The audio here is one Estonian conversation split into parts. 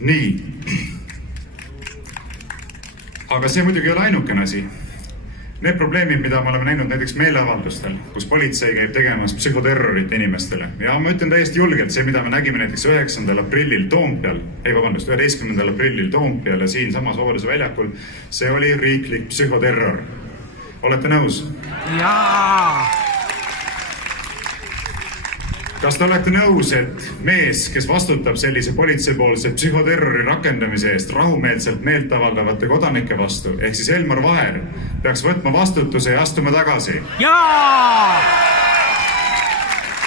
Nii. Aga see muidugi ei ole ainukene asi. Need probleemid, mida me oleme näinud näiteks meeleavaldustel, kus politsei käib tegemas psühhoterrorit inimestele. Ja ma ütlen täiesti julgelt, see, mida me nägime näiteks 11. aprillil Toompeal ja siin samas Vabaduse väljakul, see oli riiklik psühhoterror. Olete nõus? Jaa! Kas te olete nõus, et mees, kes vastutab sellise politseipoolse psühhoterrori rakendamise eest rahumeelselt meelt avaldavate kodanike vastu, ehk siis Elmar Vaher, peaks võtma vastutuse ja astuma tagasi? Jaa!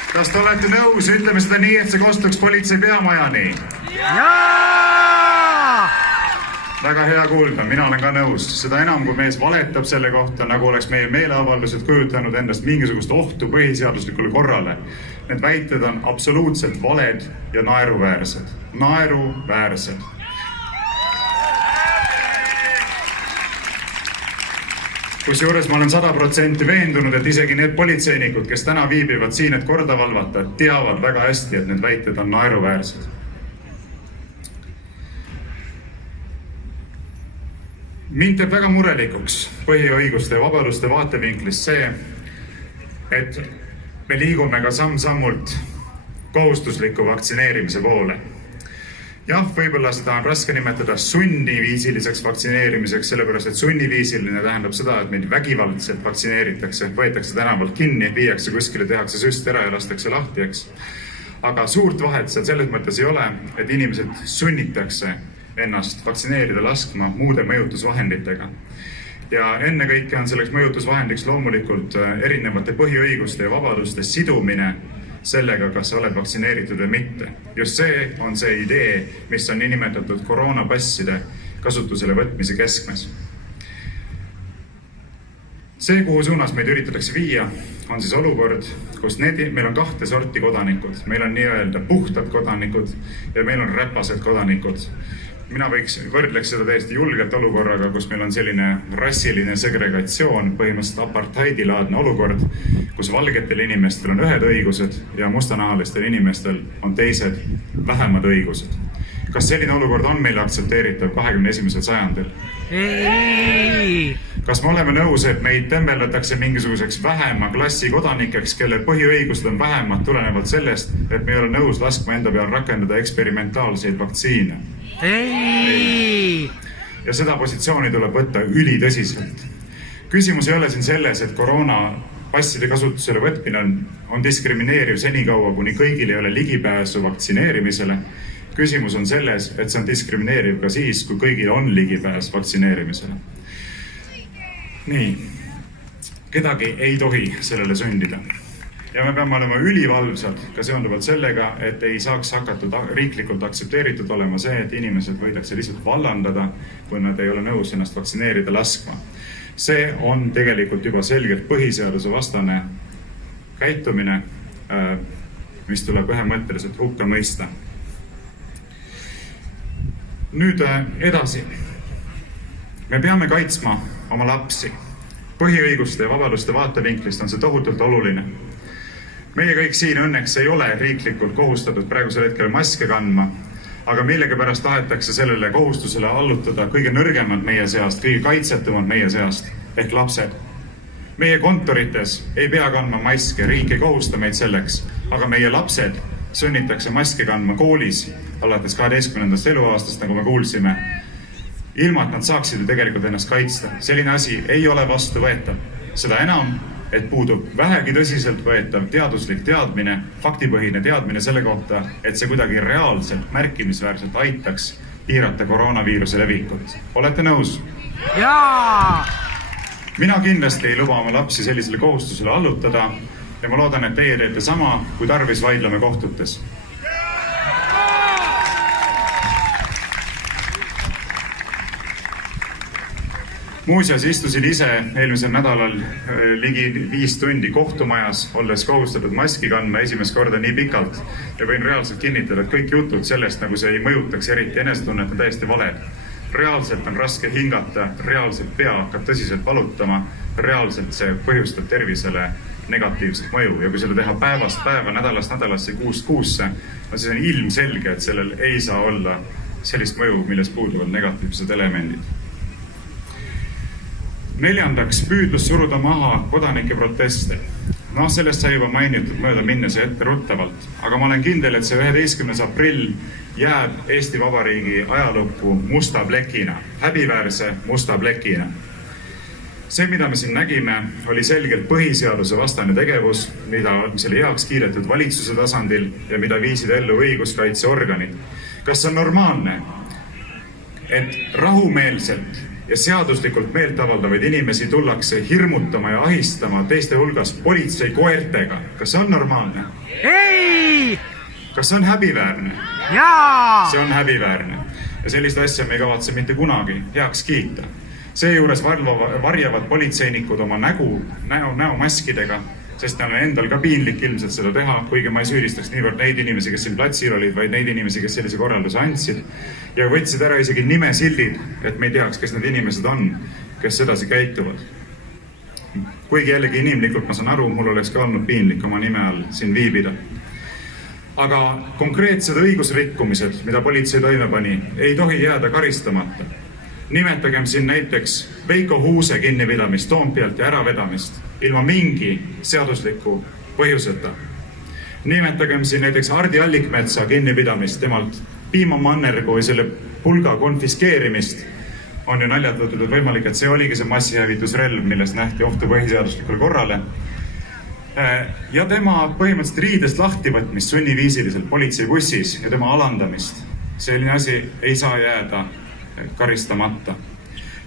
Kas te olete nõus, ütleme seda nii, et see kostuks politsei peamajani? Jaa! Väga hea kuulda, mina olen ka nõus. Seda enam, kui mees valetab selle kohta, nagu oleks meie meeleavaldused kujutanud endast mingisugust ohtu põhiseaduslikule korrale. Need väited on absoluutselt valed ja naeruväärsed. Naeruväärsed. Kusjuures ma olen 100% veendunud, et isegi need politseinikud, kes täna viibivad siin, et korda valvata, teavad väga hästi, et need väited on naeruväärsed. Mind teeb väga murelikuks põhiõiguste ja vabaduste vaatevinklist see, et me liigume ka samm-sammult kohustusliku vaktsineerimise poole. Jah, võib-olla seda on raske nimetada sunniviisiliseks vaktsineerimiseks, sellepärast et sunniviisiline tähendab seda, et meid vägivaldselt vaktsineeritakse, võetakse tänavalt kinni, viiakse kuskile, tehakse süst ära ja lastakse lahti, eks. Aga suurt vahet seal selles mõttes ei ole, et inimesed sunnitakse ennast vaktsineerida laskma muude mõjutusvahenditega. Ja enne kõike on selleks mõjutusvahendiks loomulikult erinevate põhiõiguste ja vabaduste sidumine sellega, kas sa oled vaktsineeritud või mitte. Just see on see idee, mis on niinimetatud koroonapasside kasutusele võtmise keskmes. See, kuhu suunas meid üritatakse viia, on siis olukord, kus meil on kahte sorti kodanikud. Meil on nii-öelda puhtad kodanikud ja meil on räpased kodanikud. Mina võrdleks seda täiesti julgelt olukorraga, kus meil on selline rassiline segregatsioon, põhimõtteliselt apartheidilaadne olukord, kus valgetel inimestel on ühed õigused ja mustanahalistel inimestel on teised vähemad õigused. Kas selline olukord on meile aktsepteeritav 21. sajandil? Ei! Kas me oleme nõus, et meid tembeldatakse mingisuguseks vähema klassi kodanikeks, kelle põhiõigused on vähemad tulenevalt sellest, et me ei ole nõus laskma enda peal rakendada eksperimentaalseid vaktsiine? Ei! Ja seda positsiooni tuleb võtta ülitõsiselt. Küsimus ei ole siin selles, et koroonapasside kasutusele võtmine on diskrimineeriv senikaua, kuni kõigil ei ole ligipääsu vaktsineerimisele. Küsimus on selles, et see on diskrimineeriv ka siis, kui kõigil on ligipääs vaktsineerimisele. Nii, kedagi ei tohi sellele sündida. Ja me peame olema ülivalvsad ka seonduvalt sellega, et ei saaks hakatud riiklikult aktsepteeritud olema see, et inimesed võidakse lihtsalt vallandada, kui nad ei ole nõus ennast vaktsineerida laskma. See on tegelikult juba selgelt põhiseaduse vastane käitumine, mis tuleb ühemõtteliselt hukka mõista. Nüüd edasi. Me peame kaitsma oma lapsi. Põhiõiguste ja vabaduste vaatevinklist on see tohutult oluline. Meie kõik siin õnneks ei ole riiklikult kohustatud praegusel hetkel maske kandma, aga millegipärast tahetakse sellele kohustusele allutada kõige nõrgemad meie seast, kõige kaitsetumad meie seast, ehk lapsed. Meie kontorites ei pea kandma maske, riik ei kohusta meid selleks, aga meie lapsed sunnitakse maske kandma koolis alates 12. eluaastast, nagu me kuulsime, ilma et nad saaksid tegelikult ennast kaitsta. Selline asi ei ole vastuvõetav. Seda enam, et puudub vähegi tõsiselt võetav teaduslik teadmine, faktipõhine teadmine selle kohta, et see kuidagi reaalselt, märkimisväärselt aitaks piirata koroonaviiruse levikut. Olete nõus? Jaa! Mina kindlasti ei luba oma lapsi sellisele kohustusele allutada ja ma loodan, et teie teete sama, kui tarvis vaidleme kohtutes. Muuseas, istusin ise eelmisel nädalal ligi 5 tundi kohtumajas, olles kohustatud maski kandma esimest korda nii pikalt ja võin reaalselt kinnitada, et kõik jutud sellest, nagu see ei mõjutaks eriti enesetunnet, on täiesti valed. Reaalselt on raske hingata, reaalselt pea hakkab tõsiselt valutama, reaalselt see põhjustab tervisele negatiivset mõju ja kui seda teha päevast päeva, nädalast nädalasse, kuust kuusse, siis on ilmselge, et sellel ei saa olla sellist mõju, milles puuduvad negatiivsed elemendid. Neljandaks, püüdlus suruda maha kodanike proteste. Sellest sai juba mainitud mööda minnes ja etteruttavalt, aga ma olen kindel, et see 11. aprill jääb Eesti Vabariigi ajalukku musta plekina, häbiväärse musta plekina. See, mida me siin nägime, oli selgelt põhiseaduse vastane tegevus, mis oli heaks kiidetud valitsuse tasandil ja mida viisid ellu õiguskaitseorganid. Kas see on normaalne, et rahumeelselt ja seaduslikult meelt avaldavaid inimesi tullakse hirmutama ja ahistama teiste hulgas politsei koertega? Kas see on normaalne? Ei! Kas see on häbiväärne? Jaa! See on häbiväärne. Ja sellist asja me ei kavatse mitte kunagi heaks kiita. Seejuures varjavad politseinikud oma näomaskidega, sest on endal ka piinlik ilmselt seda teha, kuigi ma ei süüdistaks niivõrd neid inimesi, kes siin platsil olid, vaid neid inimesi, kes sellise korralduse andsid ja võtsid ära isegi nimesildid, et me ei teaks, kes need inimesed on, kes sedasi käituvad. Kuigi jällegi inimlikult ma saan aru, mul oleks ka olnud piinlik oma nime all siin viibida. Aga konkreetsed õigusrikkumised, mida politsei toime pani, ei tohi jääda karistamata. Nimetagem siin näiteks Veiko Huuse kinnipidamist Toompealt ja äravedamist ilma mingi seadusliku põhjuseta. Nimetagem siin näiteks Hardi Allikmetsa kinnipidamist, temalt piimamannergu või selle pulga konfiskeerimist. On ju naljatatud, et võimalik, et see oligi see massihävitusrelv, millest nähti ohtu põhiseaduslikule korrale. Ja tema põhimõtteliselt riidest lahtivõtmist sunniviisiliselt politseibussis ja tema alandamist. Selline asi ei saa jääda karistamata.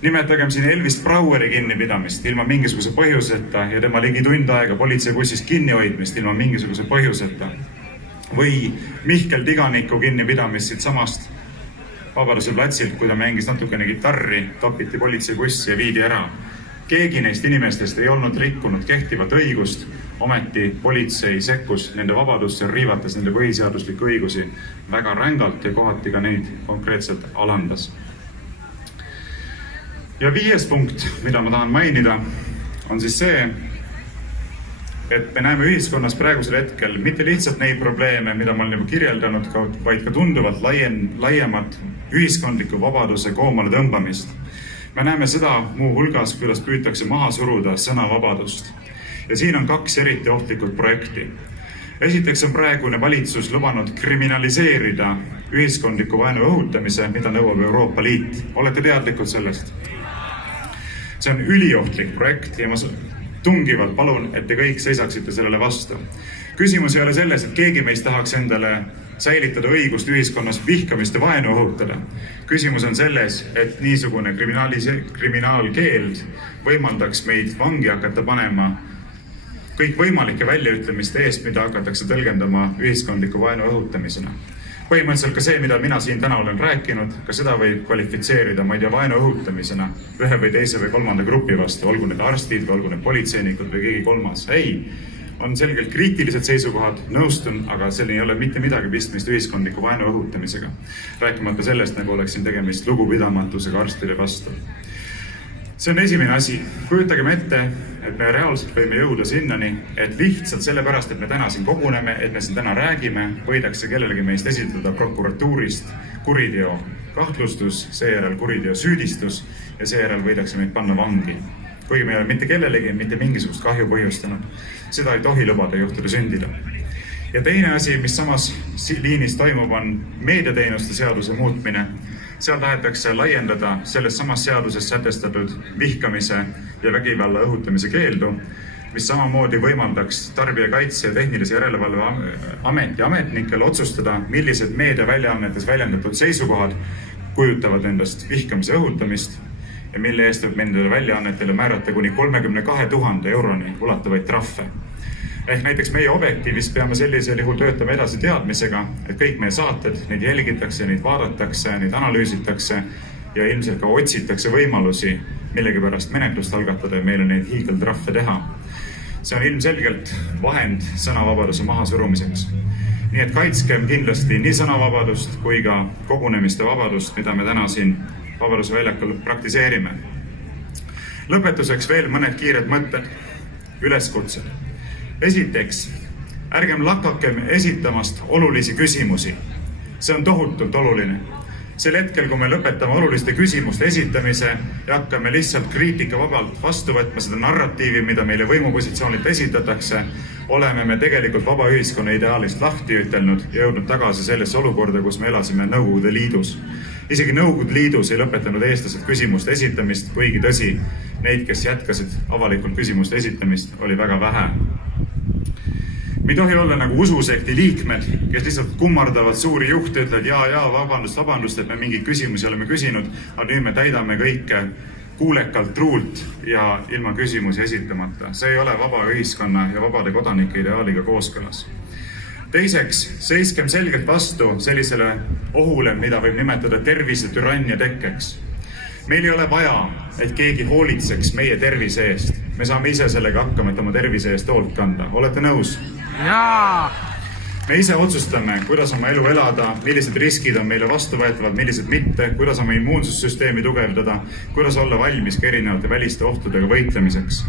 Nimetagem siin Elvis Braueri kinnipidamist ilma mingisuguse põhjuseta ja tema ligi tund aega politseibussis kinnihoidmist ilma mingisuguse põhjuseta. Või Mihkel Tiganiku kinnipidamist siit samast Vabaduse platsilt, kui ta mängis natukene gitarri, topiti politseibussi ja viidi ära. Keegi neist inimestest ei olnud rikkunud kehtivat õigust, ometi politsei sekkus nende vabadusse, riivates nende põhiseaduslikke õigusi väga rängalt ja kohati ka neid konkreetselt alandas. Ja 5. punkt, mida ma tahan mainida, on siis see, et me näeme ühiskonnas praegusel hetkel mitte lihtsalt neid probleeme, mida ma olen juba kirjeldanud, vaid ka tunduvalt laiemat ühiskondliku vabaduse koomale tõmbamist. Me näeme seda muu hulgas, kuidas püütakse maha suruda sõnavabadust. Ja siin on 2 eriti ohtlikud projekti. Esiteks on praegune valitsus lubanud kriminaliseerida ühiskondliku vaenu õhutamise, mida nõuab Euroopa Liit. Olete teadlikud sellest? See on üliohtlik projekt ja ma tungivalt palun, et te kõik seisaksite sellele vastu. Küsimus ei ole selles, et keegi meist tahaks endale säilitada õigust ühiskonnas vihkamist ja vaenu õhutada. Küsimus on selles, et niisugune kriminaalkeeld võimaldaks meid vangi hakata panema kõik võimalike väljaütlemiste eest, mida hakatakse tõlgendama ühiskondliku vaenu õhutamisena. Põhimõtteliselt ka see, mida mina siin täna olen rääkinud, ka seda võib kvalifitseerida, ma ei tea, vaenu õhutamisena ühe või teise või kolmanda grupi vastu, olgu need arstid või olgu need politseinikud või keegi kolmas. Ei, on selgelt kriitilised seisukohad, nõustun, aga selline ei ole mitte midagi pistmist ühiskondliku vaenu õhutamisega. Rääkimata sellest, nagu oleks siin tegemist lugupidamatusega arstide vastu. See on esimene asi. Kujutagem ette, et me reaalselt võime jõuda sinnani, et lihtsalt sellepärast, et me täna siin koguneme, et me siin täna räägime, võidakse kellelegi meist esitada prokuratuurist kuriteo kahtlustus, seejärel kuriteo süüdistus ja seejärel võidakse meid panna vangi. Kuigi me ei ole mitte kellelegi, mitte mingisugust kahju põhjustanud. Seda ei tohi lubada juhtuda sündida. Ja teine asi, mis samas liinis toimub, on meediateenuste seaduse muutmine. Seal tahetakse laiendada selles samas seaduses sätestatud vihkamise ja vägivalla õhutamise keeldu, mis samamoodi võimaldaks Tarbijakaitse ja Tehnilise Järelevalve Ameti ametnikel otsustada, millised meediaväljaannetes väljendatud seisukohad kujutavad endast vihkamise õhutamist ja mille eest võib nendele väljaannetele määrata kuni 32 000 euroni ulatuvaid trahve. Ehk näiteks meie Objektiivis peame sellisel juhul töötama edasi teadmisega, et kõik meie saated, neid jälgitakse, neid vaadatakse, neid analüüsitakse ja ilmselt ka otsitakse võimalusi millegipärast menetlust algatada ja meile neid hiigeltrahve teha. See on ilmselgelt vahend sõnavabaduse mahasurumiseks. Nii et kaitskem kindlasti nii sõnavabadust kui ka kogunemiste vabadust, mida me täna siin Vabaduse väljakul praktiseerime. Lõpetuseks veel mõned kiired mõtted, üleskutsed. Esiteks, ärgem lakakem esitamast olulisi küsimusi. See on tohutult oluline. Sel hetkel, kui me lõpetame oluliste küsimuste esitamise ja hakkame lihtsalt kriitikavabalt vastu võtma seda narratiivi, mida meile võimupositsioonilt esitatakse, oleme me tegelikult vaba ühiskonna ideaalist lahti ütelnud ja jõudnud tagasi sellesse olukorda, kus me elasime Nõukogude Liidus. Isegi Nõukogude Liidus ei lõpetanud eestlased küsimuste esitamist, kuigi tõsi, neid, kes jätkasid avalikult küsimuste esitamist, oli väga vähe. Me ei tohi olla nagu ususekti liikmed, kes lihtsalt kummardavad suuri juhte, ütlevad vabandust, et me mingeid küsimusi oleme küsinud, aga nüüd me täidame kõike kuulekalt truult ja ilma küsimusi esitamata. See ei ole vaba ühiskonna ja vabade kodanike ideaaliga kooskõlas. Teiseks, seiskem selgelt vastu sellisele ohule, mida võib nimetada tervisetürannia tekkeks. Meil ei ole vaja, et keegi hoolitseks meie tervise eest. Me saame ise sellega hakkama, et oma tervise eest hoolt kanda. Olete nõus? Jaa! Me ise otsustame, kuidas oma elu elada, millised riskid on meile vastuvõetavad, millised mitte, kuidas oma immuunsussüsteemi tugevdada, kuidas olla valmis ka erinevate väliste ohtudega võitlemiseks.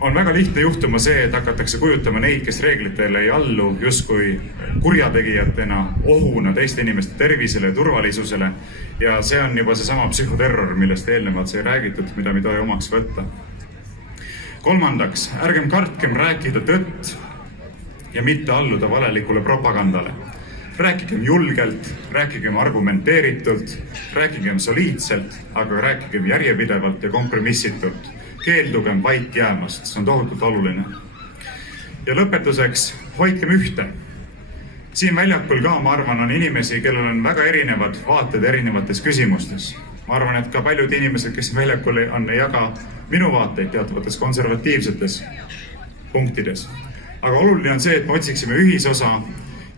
On väga lihtne juhtuma see, et hakatakse kujutama neid, kes reeglitele ei allu, justkui kurjategijatena, ohuna teiste inimeste tervisele ja turvalisusele. Ja see on juba seesama psühhoterror, millest eelnevalt sai räägitud, mida me ei tohi omaks võtta. Kolmandaks, ärgem kartkem rääkida tõtt ja mitte alluda valelikule propagandale. Rääkigem julgelt, rääkigem argumenteeritult, rääkigem soliidselt, aga rääkigem järjepidevalt ja kompromissitult. Keeldugem vait jäämast, see on tohutult oluline. Ja lõpetuseks, hoidkem ühte. Siin väljakul ka, ma arvan, on inimesi, kellel on väga erinevad vaated erinevates küsimustes. Ma arvan, et ka paljud inimesed, kes väljakul on, ei jaga minu vaateid teatavates konservatiivsetes punktides. Aga oluline on see, et me otsiksime ühisosa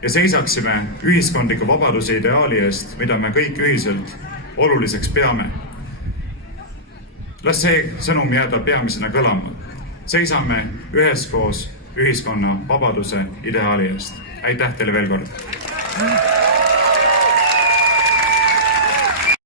ja seisaksime ühiskondliku vabaduse ideaali eest, mida me kõik ühiselt oluliseks peame. Las see sõnum jääda peamisena kõlama. Seisame üheskoos ühiskonna vabaduse ideaali eest. Aitäh teile veel kord!